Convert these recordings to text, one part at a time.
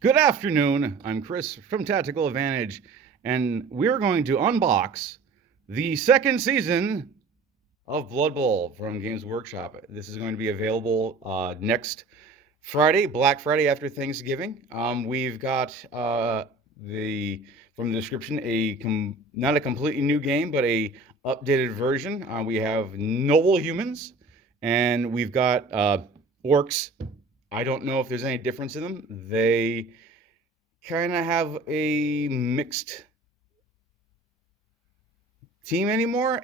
Good afternoon. I'm Chris from Tactical Advantage, and we're going to unbox the second season of Blood Bowl from Games Workshop. This is going to be available next Friday, Black Friday after Thanksgiving. We've got the from the description not a completely new game, but a updated version. We have noble humans, and we've got orcs. I don't know if there's any difference in them. They kind of have a mixed team anymore.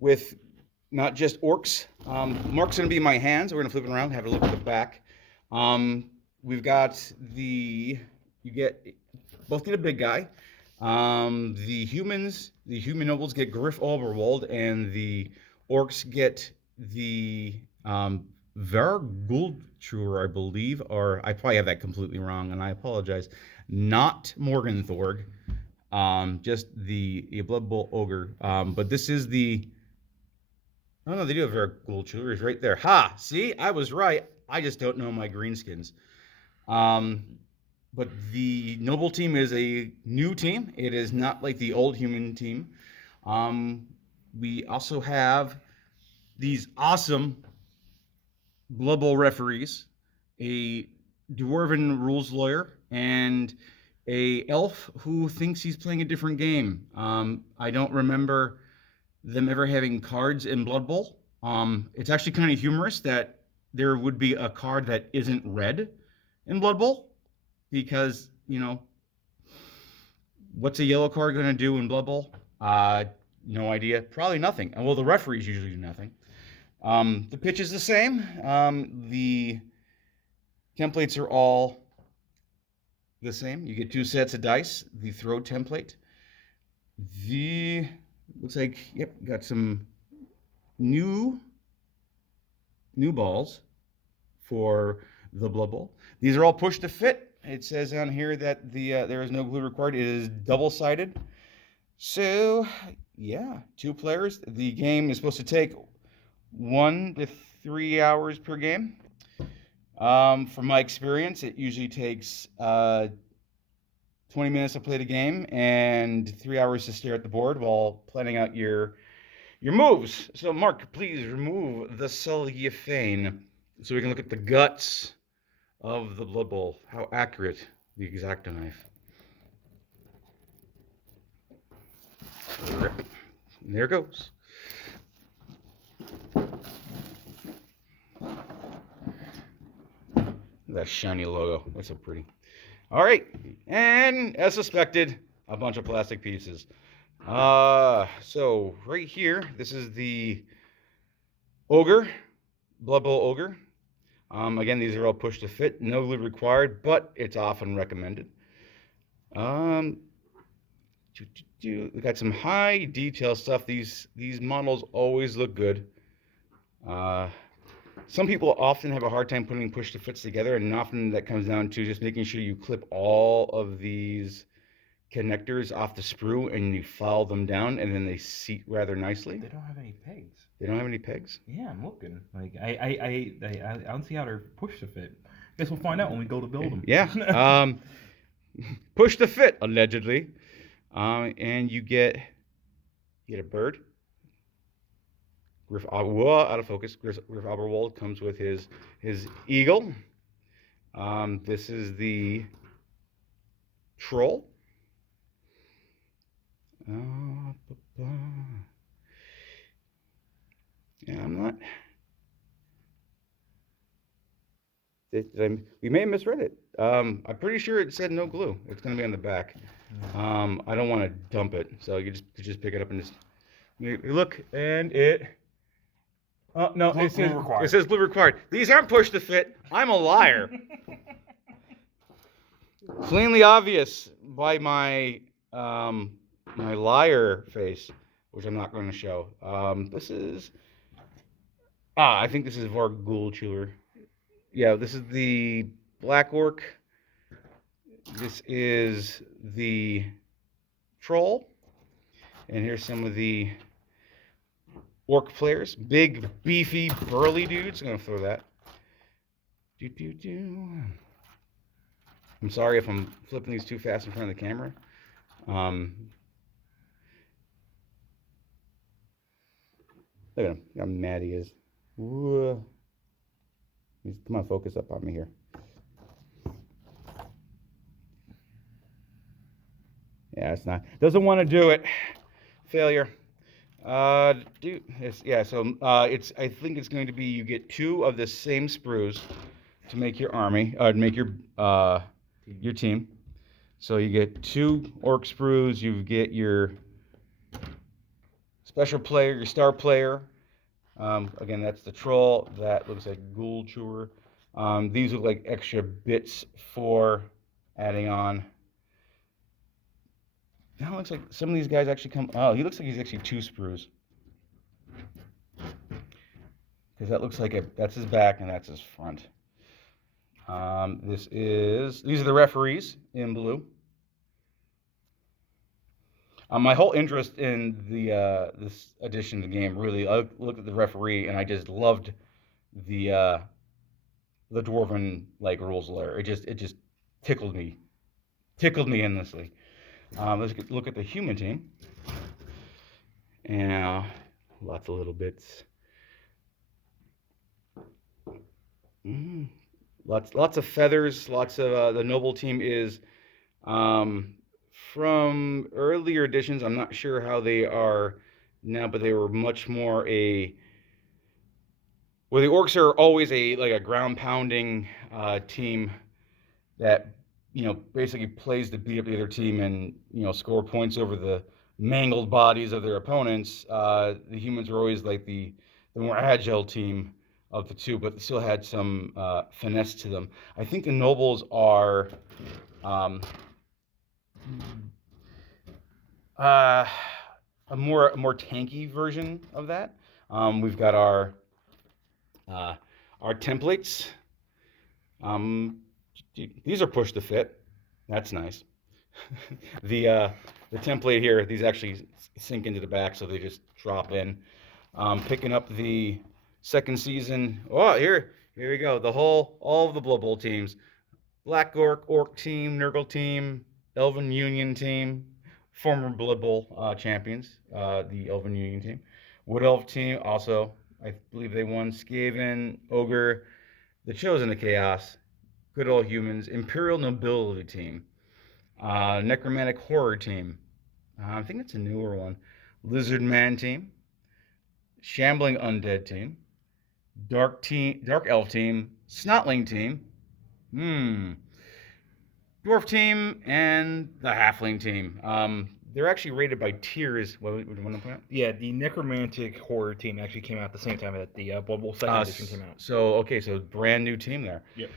With not just orcs. Mark's going to be my hands. We're going to flip it around, have a look at the back. We've got both get a big guy. The human nobles get Griff Oberwald, and the orcs get the Vergultruer, I believe, or I probably have that completely wrong, and I apologize. Not Morgenthorg, just the Blood Bowl Ogre. But this is the... Oh, no, they do have Vergultruer. It's right there. Ha! See? I was right. I just don't know my greenskins. But the Noble team is a new team. It is not like the old human team. We also have these awesome Blood Bowl referees, a dwarven rules lawyer, and a elf who thinks he's playing a different game. I don't remember them ever having cards in Blood Bowl. It's actually kind of humorous that there would be a card that isn't red in Blood Bowl, because, what's a yellow card going to do in Blood Bowl? No idea. Probably nothing. Well, the referees usually do nothing. The pitch is the same. The templates are all the same. You get 2 sets of dice. The throw template. Looks like, yep, got some new balls for the Blood Bowl. These are all push to fit. It says on here that there is no glue required. It is double-sided. So, yeah, 2 players. The game is supposed to take 1 to 3 hours per game. From my experience, it usually takes 20 minutes to play the game and 3 hours to stare at the board while planning out your moves. So, Mark, please remove the cellophane so we can look at the guts of the Blood Bowl. How accurate the X-Acto knife. There it goes. That shiny logo. That's so pretty. All right. And as suspected, a bunch of plastic pieces. So right here, this is the Ogre, Blood Bowl Ogre. Again, these are all push to fit. No glue required, but it's often recommended. We got some high detail stuff. These models always look good. Some people often have a hard time putting push to fits together, and often that comes down to just making sure you clip all of these connectors off the sprue and you file them down, and then they seat rather nicely. They don't have any pegs. They don't have any pegs? Yeah, I'm looking. Like I don't see how they're pushed to fit. Guess we'll find out when we go to build them. Yeah. Push to fit, allegedly. And you get a bird. Griff out of focus. Griff Oberwald comes with his eagle. This is the troll. Yeah, I'm not. We may have misread it. I'm pretty sure it said no glue. It's going to be on the back. I don't want to dump it, so you just pick it up and just look, and it. Oh no, it says glue required. These aren't push to fit. I'm a liar. Plainly obvious by my my liar face, which I'm not going to show. This is. I think this is Vergultruer. Yeah, this is the Black Orc. This is the Troll. And here's some of the Orc players. Big, beefy, burly dudes. I'm going to throw that. I'm sorry if I'm flipping these too fast in front of the camera. Look at him. How mad he is. Whoa. Come on, focus up on me here. Yeah, it's not. Doesn't want to do it. Failure. Yeah. So it's. I think it's going to be you get 2 of the same sprues to make your army. To make your team. So you get 2 orc sprues. You get your special player, your star player. Again, that's the troll. That looks like ghoul chewer. These look like extra bits for adding on. Now it looks like some of these guys actually come. Oh, he looks like he's actually 2 sprues. Because that looks like that's his back and that's his front. These are the referees in blue. My whole interest in this edition of the game, really, I looked at the referee and I just loved the dwarven rules there. It just tickled me endlessly. Let's look at the human team. And lots of little bits. Lots of feathers. Lots of the noble team is from earlier editions. I'm not sure how they are now, but they were much more well, the orcs are always a ground pounding team that basically plays to beat up the other team and score points over the mangled bodies of their opponents. The humans were always like the more agile team of the 2, but still had some finesse to them. I think the nobles are a more tanky version of that. We've got our templates. These are push to fit. That's nice. The template here, these actually sink into the back, so they just drop in. Picking up the 2nd season. Oh, here we go. All of the Blood Bowl teams. Black Orc team, Nurgle team, Elven Union team, former Blood Bowl champions, the Elven Union team. Wood Elf team, also, I believe they won. Skaven, Ogre, the Chosen of Chaos, good old humans, Imperial Nobility team, Necromantic Horror team. I think it's a newer one. Lizard Man team, Shambling Undead team, Dark Elf team, Snotling team, Dwarf team, and the Halfling team. They're actually rated by tiers. What would you want to point out? Yeah, the Necromantic Horror team actually came out at the same time that the Blood Bowl 2nd edition came out. So brand new team there. Yep.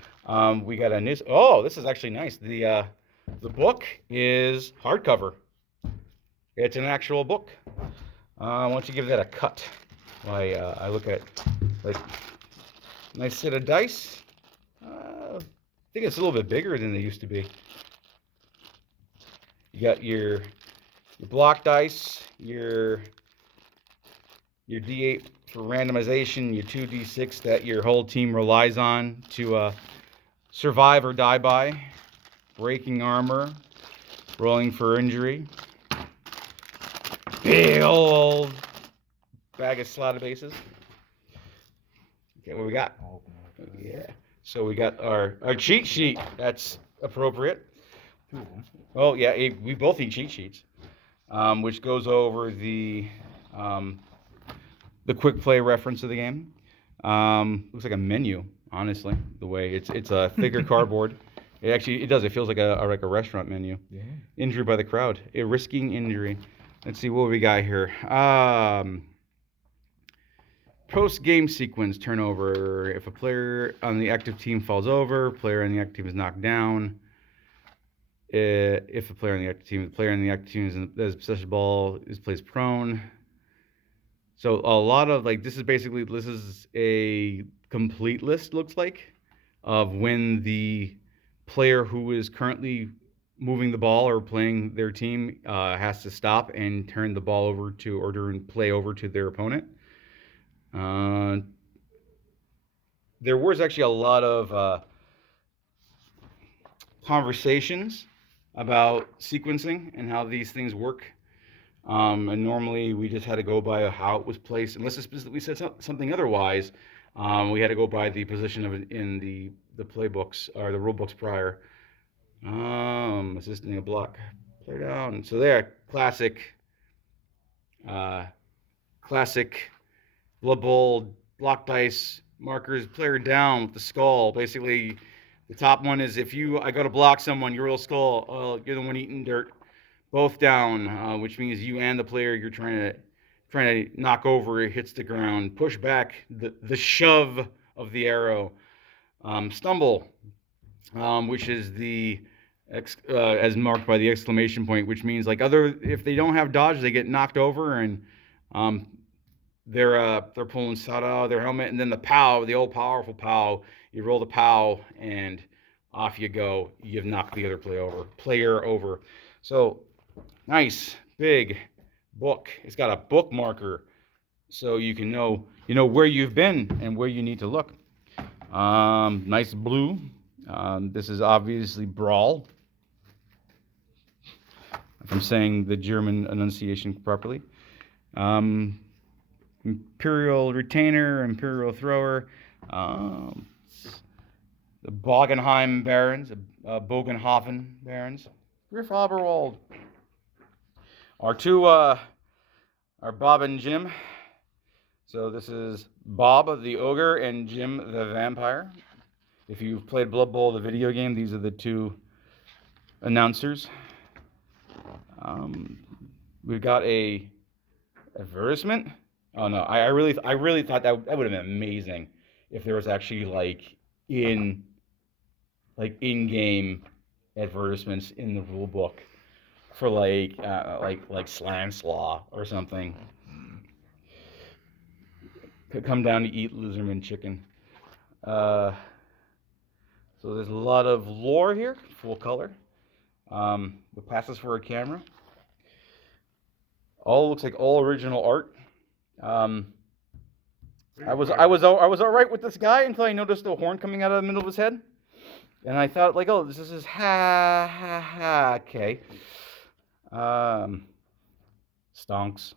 We got a new. Oh, this is actually nice. The book is hardcover. It's an actual book. Why don't you give that a cut? I look at nice set of dice. I think it's a little bit bigger than they used to be. You got your block dice, your D8 for randomization, your 2D6 that your whole team relies on to survive or die by, breaking armor, rolling for injury, big old bag of slotted bases. Okay, what we got? Yeah. So we got our cheat sheet. That's appropriate. Well, yeah, we both need cheat sheets, which goes over the quick play reference of the game. Looks like a menu, honestly. The way it's a thicker cardboard. It does. It feels like a restaurant menu. Yeah. Injury by the crowd. Risking injury. Let's see what we got here. Post-game sequence turnover. If a player on the active team falls over, player on the active team is knocked down. If the player on the active team is possession ball is placed prone. So a lot of this is a complete list, looks like, of when the player who is currently moving the ball or playing their team has to stop and turn the ball over to or turn play over to their opponent. There was actually a lot of conversations about sequencing and how these things work. And normally we just had to go by how it was placed, unless it specifically said something otherwise. We had to go by the position of it in the playbooks or the rule books prior. Assisting a block, play down. So there, uh, classic Blood Bowl block dice markers. Player down with the skull. Basically, the top one is if I go to block someone, you roll skull. Oh, you're the one eating dirt. Both down, which means you and the player you're trying to knock over hits the ground. Push back the shove of the arrow. Stumble, which is as marked by the exclamation point, which means like if they don't have dodge, they get knocked over and they're pulling sawed out of their helmet, and then the pow, the old powerful pow, you roll the pow and off you go. You've knocked the other player over. So nice big book. It's got a bookmarker, so you can know where you've been and where you need to look. Nice blue. This is obviously Brawl, if I'm saying the German enunciation properly. Imperial Retainer, Imperial Thrower, the Bogenheim Barons, Bogenhofen Barons, Griff Oberwald. Our two are Bob and Jim. So this is Bob the Ogre and Jim the Vampire. If you've played Blood Bowl, the video game, these are the two announcers. We've got a advertisement. Oh no, I really thought that would have been amazing if there was actually in-game advertisements in the rule book for like Slam Slaw or something. Could come down to eat lizardman chicken. So there's a lot of lore here, full color. With passes for a camera. Looks like all original art. I was all right with this guy until I noticed the horn coming out of the middle of his head, and I thought like, oh, this is okay. Stonks.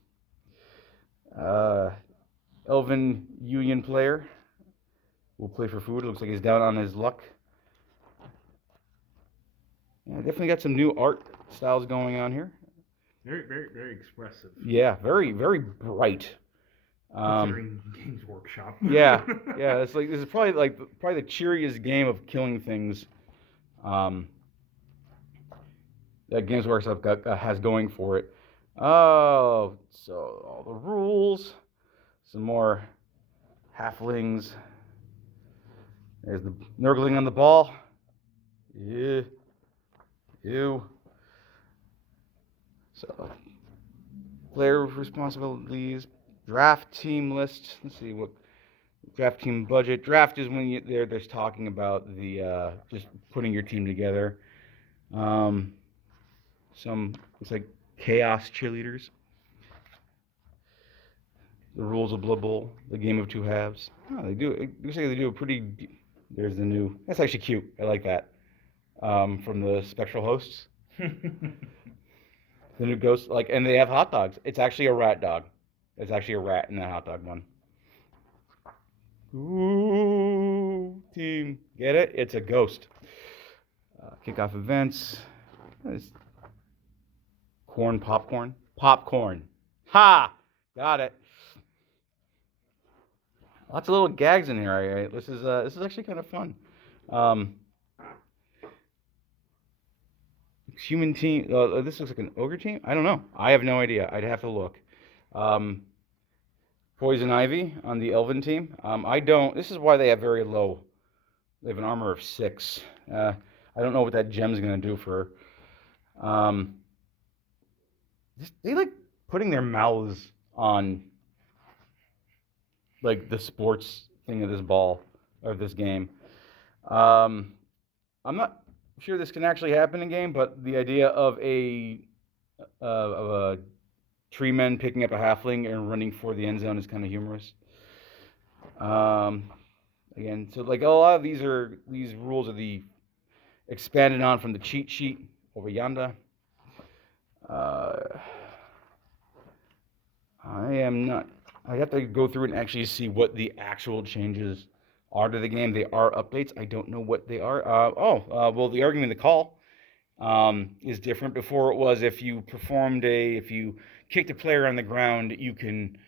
Elven Union player will play for food. It looks like he's down on his luck. Yeah, definitely got some new art styles going on here. Very, very, very expressive. Yeah, very, very bright. Considering Games Workshop. yeah. It's like this is probably the cheeriest game of killing things that Games Workshop has going for it. Oh, so all the rules, some more halflings. There's the Nurgling on the ball. Yeah. Ew. So, player responsibilities, draft team list. Let's see what draft team budget. Draft is when they're just talking about the just putting your team together. Some it's like chaos cheerleaders. The rules of Blood Bowl, the game of two halves. Oh, they do. It looks like they do a pretty. There's the new. That's actually cute. I like that. From the Spectral Hosts. The new ghost, and they have hot dogs. It's actually a rat dog. There's actually a rat in that hot dog one. Ooh, team. Get it? It's a ghost. Kickoff events. Popcorn. Ha! Got it. Lots of little gags in here. Right? This is actually kind of fun. Human team. This looks like an ogre team. I don't know. I have no idea. I'd have to look. Poison Ivy on the Elven team. I don't. This is why they have very low. They have an armor of 6. I don't know what that gem's gonna do for her. They like putting their mouths on like the sports thing of this ball or this game. I'm not sure this can actually happen in game, but the idea of a tree men picking up a halfling and running for the end zone is kind of humorous. Again, so like a lot of these rules are the expanded on from the cheat sheet over yonder. I am not. I have to go through and actually see what the actual changes are to the game. They are updates. I don't know what they are. Well, the argument of the call is different. Before it was if you kicked a player on the ground, you can,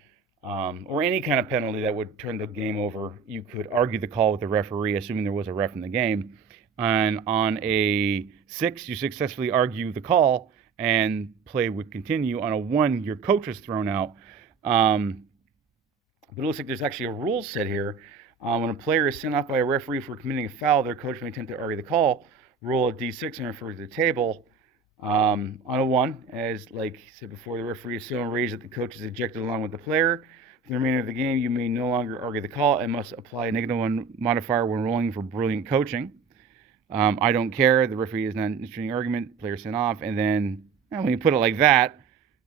or any kind of penalty that would turn the game over, you could argue the call with the referee, assuming there was a ref in the game. And on a 6, you successfully argue the call and play would continue. On a 1, your coach is thrown out. But it looks like there's actually a rule set here. When a player is sent off by a referee for committing a foul, their coach may attempt to argue the call. Roll a d6 and refer to the table. On a 1, as like I said before, the referee is so enraged that the coach is ejected along with the player. For the remainder of the game, you may no longer argue the call and must apply a -1 modifier when rolling for brilliant coaching. I don't care. The referee is not interested in the argument. Player sent off. And then, when you put it like that,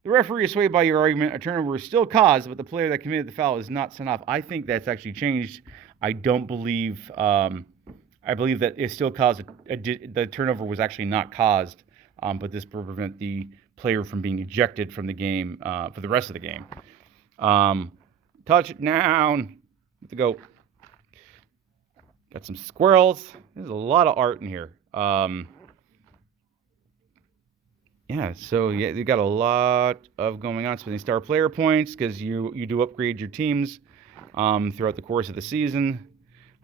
the referee is swayed by your argument. A turnover is still caused, but the player that committed the foul is not sent off. I think that's actually changed. I don't believe. I believe that it still caused. The turnover was actually not caused, but this will prevent the player from being ejected from the game for the rest of the game. Touchdown. To go. Got some squirrels. There's a lot of art in here. You got a lot of going on. Spending star player points because you do upgrade your teams throughout the course of the season.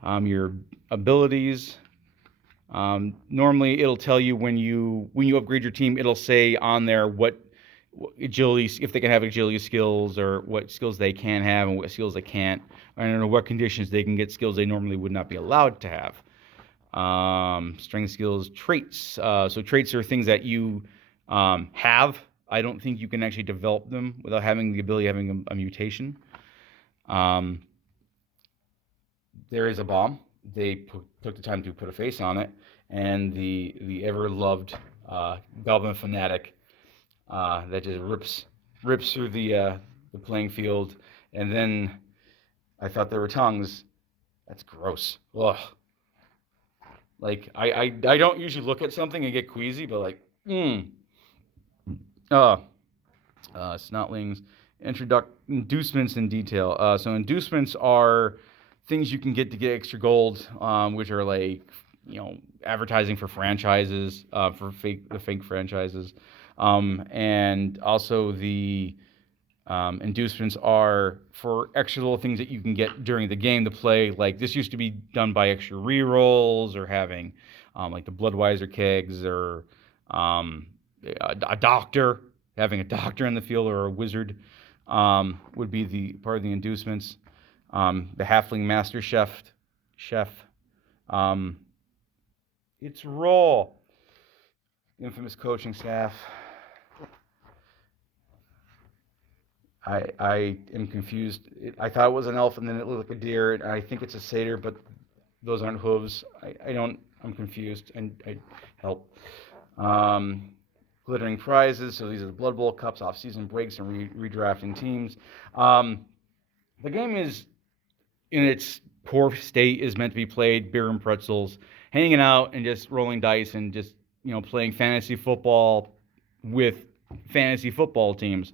Your abilities. Normally, it'll tell you when you upgrade your team. It'll say on there what agility, if they can have agility skills, or what skills they can have and what skills they can't. I don't know what conditions they can get skills they normally would not be allowed to have. Strength skills, traits. So traits are things that you have. I don't think you can actually develop them without having the ability of having a mutation. There is a bomb. They took the time to put a face on it, and the ever-loved Goblin Fanatic that just rips through the playing field. And then I thought there were tongues. That's gross. Ugh. Like I don't usually look at something and get queasy, but like snotlings. Inducements in detail. So inducements are things you can get to get extra gold, which are like, advertising for franchises, for fake franchises. And also the inducements are for extra little things that you can get during the game to play. Like this used to be done by extra rerolls or having like the Bloodweiser kegs, or a doctor, having a doctor in the field, or a wizard would be the part of the inducements. The Halfling Master Chef. It's raw. Infamous coaching staff. I am confused. I thought it was an elf, and then it looked like a deer, and I think it's a satyr, but those aren't hooves. I'm confused, and I help. Glittering prizes. So these are the Blood Bowl cups, off-season breaks, and redrafting teams. The game is, in its core state, is meant to be played beer and pretzels, hanging out and just rolling dice and just playing fantasy football with fantasy football teams.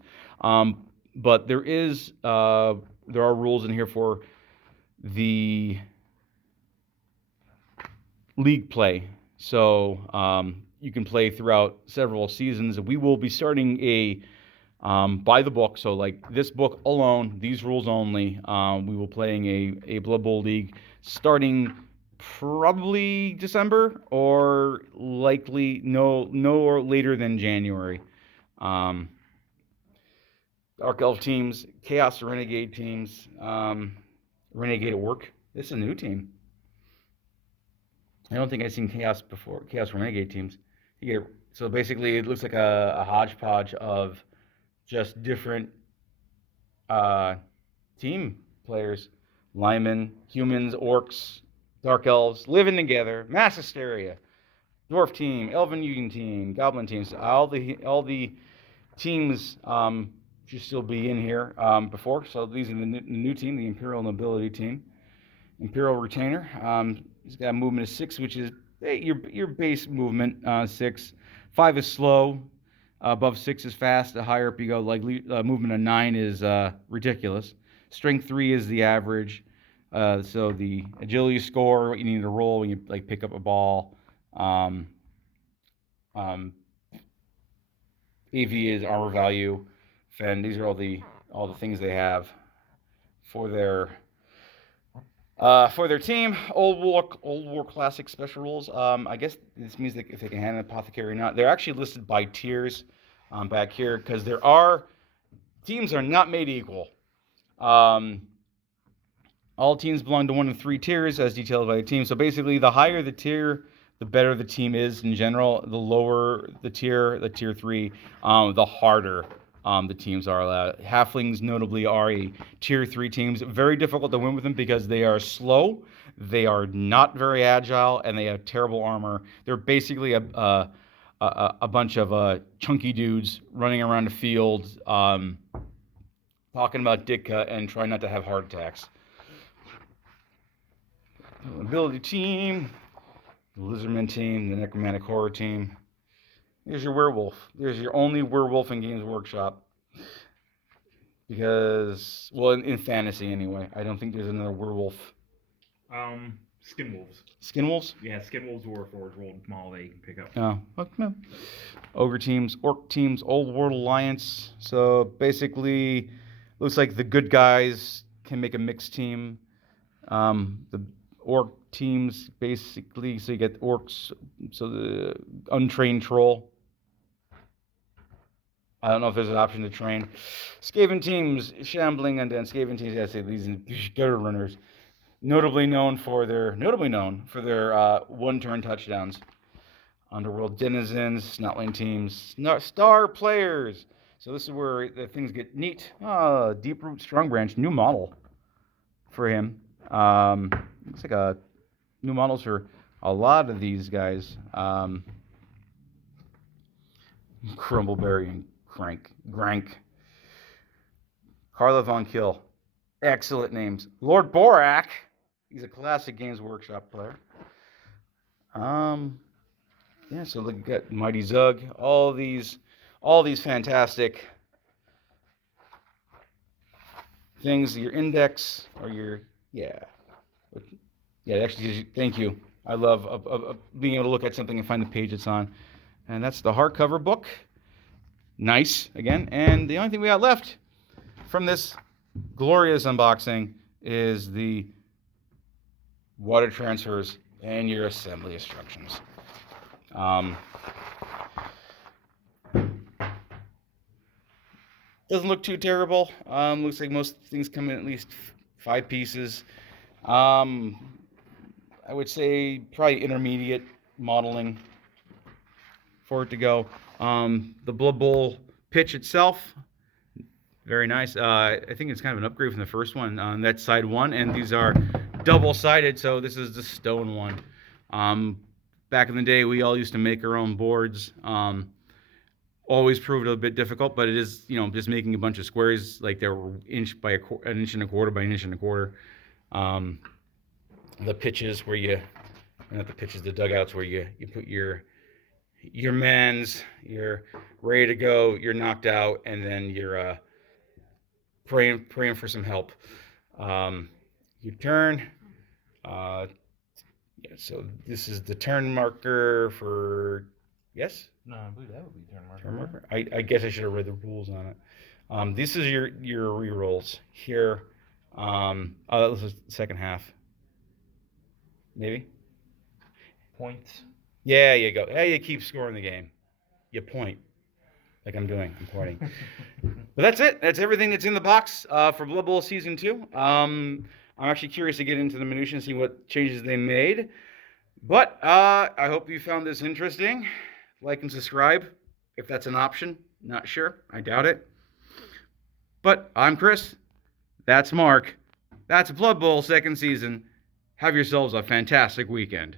But there are rules in here for the league play. So you can play throughout several seasons. We will be starting a by the book. So like this book alone, these rules only. We will playing a Blood Bowl league starting probably December, or likely no or later than January. Dark Elf teams, Chaos Renegade teams, Renegade at Work. This is a new team. I don't think I've seen Chaos before. Chaos Renegade teams. So basically, it looks like a hodgepodge of just different team players. Linemen, humans, orcs, dark elves, living together, mass hysteria, dwarf team, elven union team, goblin teams. All the teams should still be in here before. So these are the new team, the Imperial Nobility team. Imperial Retainer. He's got a movement of 6, which is your base movement 6. 5 is slow. Above 6 is fast. The higher up you go, like movement of 9 is ridiculous. Strength 3 is the average. So the agility score, what you need to roll when you like pick up a ball. Um, AV is armor value. Fen. These are all the things they have for their team. Old War Classic special rules. I guess this means that if they can handle an apothecary or not. They're actually listed by tiers back here because teams are not made equal. All teams belong to 1 of 3 tiers as detailed by the team. So basically, the higher the tier, the better the team is in general. The lower the tier 3, the harder the teams are. Halflings notably are a tier 3 teams. Very difficult to win with them because they are slow, they are not very agile, and they have terrible armor. They're basically a bunch of chunky dudes running around the field, talking about Ditka and trying not to have heart attacks. Ability team, the Lizardman team, the Necromantic Horror team. There's your Werewolf. There's your only Werewolf in Games Workshop. Because, well, in fantasy anyway. I don't think there's another Werewolf. Skinwolves. Skinwolves? Yeah, Skinwolves or Forge Rolled model that you can pick up. Oh, okay. Ogre teams, Orc teams, Old World Alliance. So basically, looks like the good guys can make a mixed team. The Orc teams, basically, so you get Orcs, so the untrained troll. I don't know if there's an option to train. Skaven teams, shambling undead. Skaven teams, yeah, say these gutter runners, notably known for their one-turn touchdowns. Underworld denizens, Snotlane teams, star players. So this is where the things get neat. Deeproot Strong Branch, new model for him. Looks like new models for a lot of these guys. Crumbleberry and Grank. Carla Von Kill. Excellent names. Lord Borak. He's a classic Games Workshop player. Yeah, so look, you got Mighty Zug. All these fantastic things. Your index or your actually, thank you. I love being able to look at something and find the page it's on. And that's the hardcover book. Nice, again. And the only thing we got left from this glorious unboxing is the water transfers and your assembly instructions. Doesn't look too terrible. Looks like most things come in at least 5 pieces. I would say probably intermediate modeling for it to go. The Blood Bowl pitch itself, very nice. I think it's kind of an upgrade from the first one. That's side 1, and these are double-sided, so this is the stone one. Back in the day, we all used to make our own boards. Always proved a bit difficult, but it is, just making a bunch of squares, like they're an inch and a quarter by an inch and a quarter. The pitches where not the pitches, the dugouts where you put your mans, you're ready to go, you're knocked out, and then you're praying for some help. You turn. So this is the turn marker for, yes? No, I believe that would be turn marker. Turn marker? I guess I should have read the rules on it. This is your rerolls here. That was the second half. Maybe? Points. Yeah, you go. Hey, you keep scoring the game. You point. Like I'm doing. I'm pointing. But that's it. That's everything that's in the box for Blood Bowl Season 2. I'm actually curious to get into the minutiae and see what changes they made. But I hope you found this interesting. Like and subscribe if that's an option. Not sure. I doubt it. But I'm Chris. That's Mark. That's Blood Bowl 2nd season. Have yourselves a fantastic weekend.